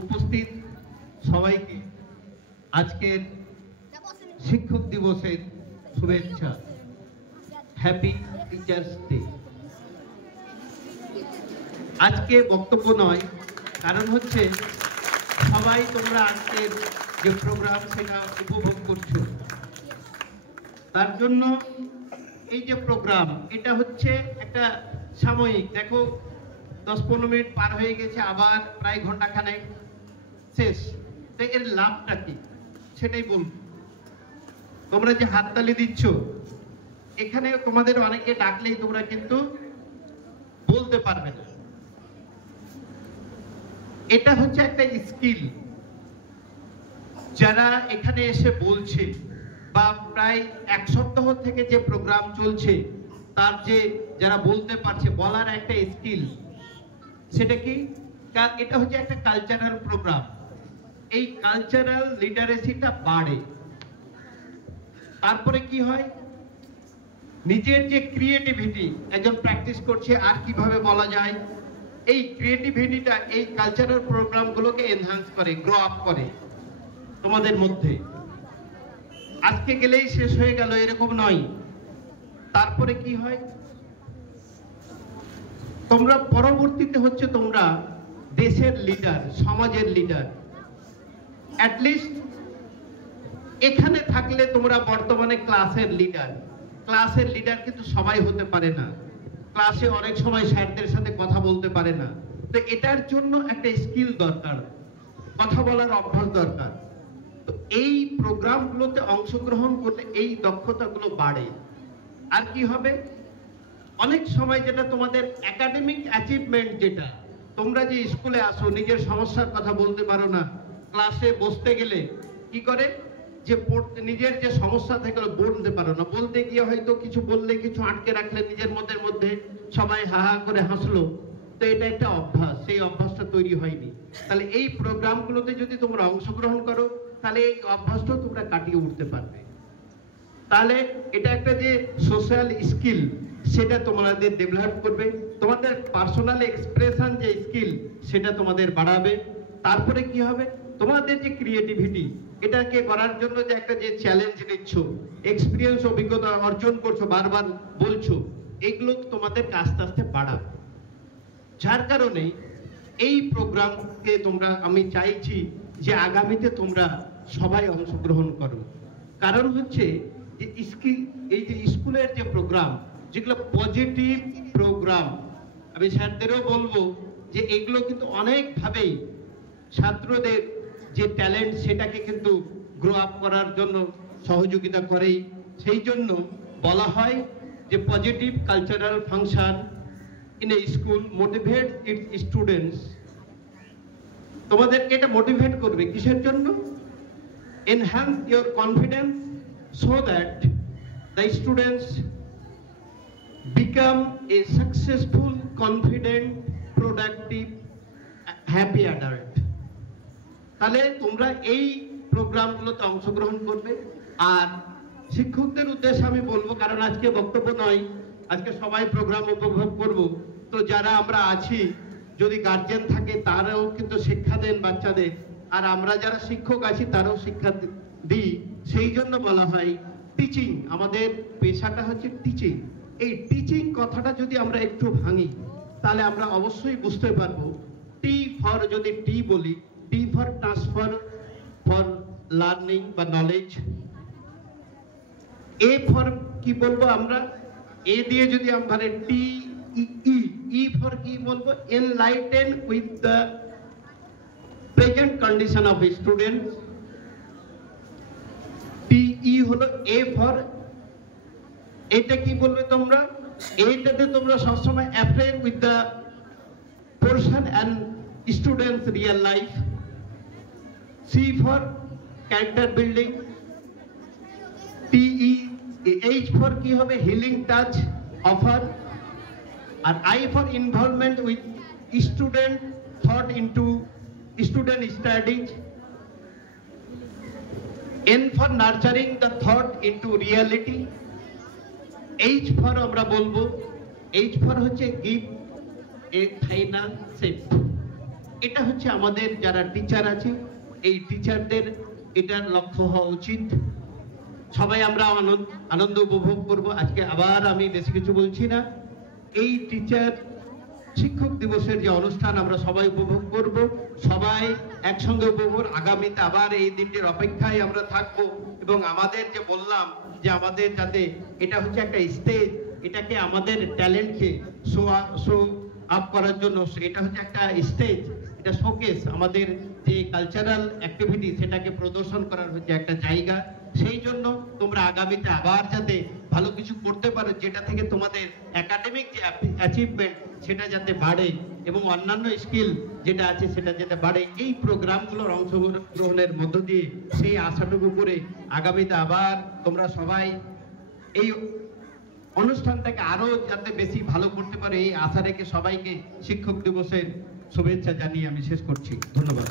উপস্থিত সবাইকে আজকের শিক্ষক দিবসের শুভেচ্ছা। Happy teachers day. আজকে বক্তব্য নয়, কারণ হচ্ছে সবাই তোমরা আজকের যে প্রোগ্রাম সেটা উপভোগ করছো, তার জন্য এই যে প্রোগ্রাম এটা হচ্ছে একটা সাময়িক। দেখো 10-15 মিনিট পার হয়ে গেছে, আবার প্রায় ঘন্টাখানেক শেষ। তো এর লাভটা কি সেটাই বলবো। তোমরা যে হাততালি দিচ্ছ, এখানে তোমাদের অনেকে ডাকলেই তোমরা কিন্তু বলতে পারবে না। এটা হচ্ছে একটা স্কিল। যারা এখানে এসে বলছে বা প্রায় 1 সপ্তাহ থেকে যে প্রোগ্রাম চলছে, তার যে যারা বলতে পারছে, বলার একটা স্কিল, সেটা কি? এটা হচ্ছে একটা কালচারাল প্রোগ্রাম। এই কালচারাল লিটারেসিটা বাড়ে। তারপরে কি হয়, নিজের যে ক্রিয়েটিভিটি একজন প্র্যাকটিস করছে, আর কিভাবে বলা যায়, এই ক্রিয়েটিভিটিটা এই কালচারাল প্রোগ্রামগুলোকে এনহ্যান্স করে, গ্রো আপ করে তোমাদের মধ্যে। আজকে গেলেই শেষ হয়ে গেল এরকম নয়। তারপরে কি হয়, তোমরা পরবর্তীতে হচ্ছে তোমরা দেশের লিডার, সমাজের লিডার। অ্যাটলিস্ট এখানে থাকলে তোমরা বর্তমানে ক্লাসের লিডার। ক্লাসের লিডার কিন্তু সবাই হতে পারে না। ক্লাসে অনেক সময় স্যারদের সাথে কথা বলতে পারে না। তো এটার জন্য একটা স্কিল দরকার, কথা বলার অভ্যাস দরকার। তো এই প্রোগ্রামগুলোতে অংশগ্রহণ করলে এই দক্ষতাগুলো বাড়ে। আর কি হবে, অনেক সময় যেটা তোমাদের একাডেমিক অ্যাচিভমেন্ট, যেটা তোমরা যে স্কুলে আসো, নিজের সমস্যার কথা বলতে পারো না, ক্লাসে বসতে গেলে কি করে যে নিজের যে সমস্যা থেকে বলতে পারো না, বলতে গিয়ে হয়তো কিছু বললে, কিছু আটকে রাখলে নিজের মধ্যে সবাই হা হা করে হাসলো। তো এটা একটা অভ্যাস, সেই অভ্যাসটা তৈরি হয়নি। তাহলে এই প্রোগ্রামগুলোতে যদি তোমরা অংশগ্রহণ করো, তাহলে এই অভ্যাসটাও তোমরা কাটিয়ে উঠতে পারবে। তাহলে এটা একটা যে সোশ্যাল স্কিল, সেটা তোমাদের ডেভেলপ করবে। তোমাদের পার্সোনাল এক্সপ্রেশন যে স্কিল, সেটা তোমাদের বাড়াবে। তারপরে কি হবে, তোমাদের যে ক্রিয়েটিভিটি, এটাকে করার জন্য যে একটা যে চ্যালেঞ্জ নিচ্ছ, এক্সপিরিয়েন্স, অভিজ্ঞতা অর্জন করছো, বারবার বলছো, এগুলো তোমাদেরকে আস্তে আস্তে বাড়াবে। যার কারণে এই প্রোগ্রামকে তোমরা, আমি চাইছি যে আগামীতে তোমরা সবাই অংশগ্রহণ করো। কারণ হচ্ছে যে এই যে স্কুলের যে প্রোগ্রাম, যেগুলো পজিটিভ প্রোগ্রাম, আমি স্যারদেরও বলবো যে এগুলো কিন্তু অনেকভাবেই ছাত্রদের যে ট্যালেন্ট, সেটাকে কিন্তু গ্রো আপ করার জন্য সহযোগিতা করেই। সেই জন্য বলা হয় যে positive cultural function in a school motivate it's students. তোমাদেরকে এটা মোটিভেট করবে কিসের জন্য? Enhance your confidence so that the students become a successful, confident, productive, happy adult. তাহলে তোমরা এই প্রোগ্রামগুলোতে অংশগ্রহণ করবে। আর শিক্ষকদের উদ্দেশ্যে আমি বলবো, কারণ আজকে বক্তব্য নয়, আজকে সবাই প্রোগ্রাম উপভোগ করব। তো যারা আমরা আছি, যদি গার্জিয়ান থাকে, তারাও কিন্তু শিক্ষা দেন বাচ্চাদের, আর আমরা যারা শিক্ষক আছি তারাও শিক্ষা দিই। সেই জন্য বলা হয় টিচিং। আমাদের পেশাটা হচ্ছে টিচিং। এই টিচিং কথাটা যদি আমরা একটু ভাঙি, তাহলে আমরা অবশ্যই বুঝতে পারবো। টি ফর, যদি টি বলি, T for transfer, for learning বা নলেজ। এ ফর কি বলবো আমরা? এ দিয়ে যদি আমরা টি ই ফর কি বলবো? Enlighten with the present condition of students. E হলো এ ফর, এটা কি বলবে তোমরা? এইটাতে তোমরা সবসময় apply with the portion and students real life. C for character building. TE H for কি হবে? Healing touch offer. আর I for involvement with student thought into student studies. N for nurturing the thought into reality. H for আমরা বলবো, H for হচ্ছে give a final shape. এটা হচ্ছে আমাদের যারা টিচার আছে এই টিচারদের এটার লক্ষ্য হওয়া উচিত। সবাই আমরা আনন্দ উপভোগ করব। আজকে আবার আমি বেশি কিছু বলছি না, এই টিচার শিক্ষক দিবসের যে অনুষ্ঠান আমরা সবাই উপভোগ করব, সবাই একসঙ্গে উপভোগ। আগামীতে আবার এই দিনটির অপেক্ষায় আমরা থাকবো এবং আমাদের যে বললাম যে আমাদের যাতে এটা হচ্ছে একটা স্টেজ, এটাকে আমাদের ট্যালেন্টকে শো আপ করার জন্য এটা হচ্ছে একটা স্টেজ, এটা শোকেস, আমাদের যে কালচারাল অ্যাক্টিভিটি সেটাকে প্রদর্শন করার হচ্ছে একটা জায়গা। সেই জন্য তোমরা আগামীতে আবার যাতে ভালো কিছু করতে পারো, যেটা থেকে তোমাদের একাডেমিক যে অ্যাচিভমেন্ট সেটা যাতে বাড়ে এবং অন্যান্য স্কিল যেটা আছে সেটা যাতে বাড়ে, এই প্রোগ্রামগুলোর অংশগ্রহণের মধ্য দিয়ে সেই আশাটুকু করে আগামীতে আবার তোমরা সবাই এই অনুষ্ঠানটাকে আরো যাতে বেশি ভালো করতে পারে এই আশা রেখে সবাইকে শিক্ষক দিবসের শুভেচ্ছা জানিয়ে আমি শেষ করছি। ধন্যবাদ।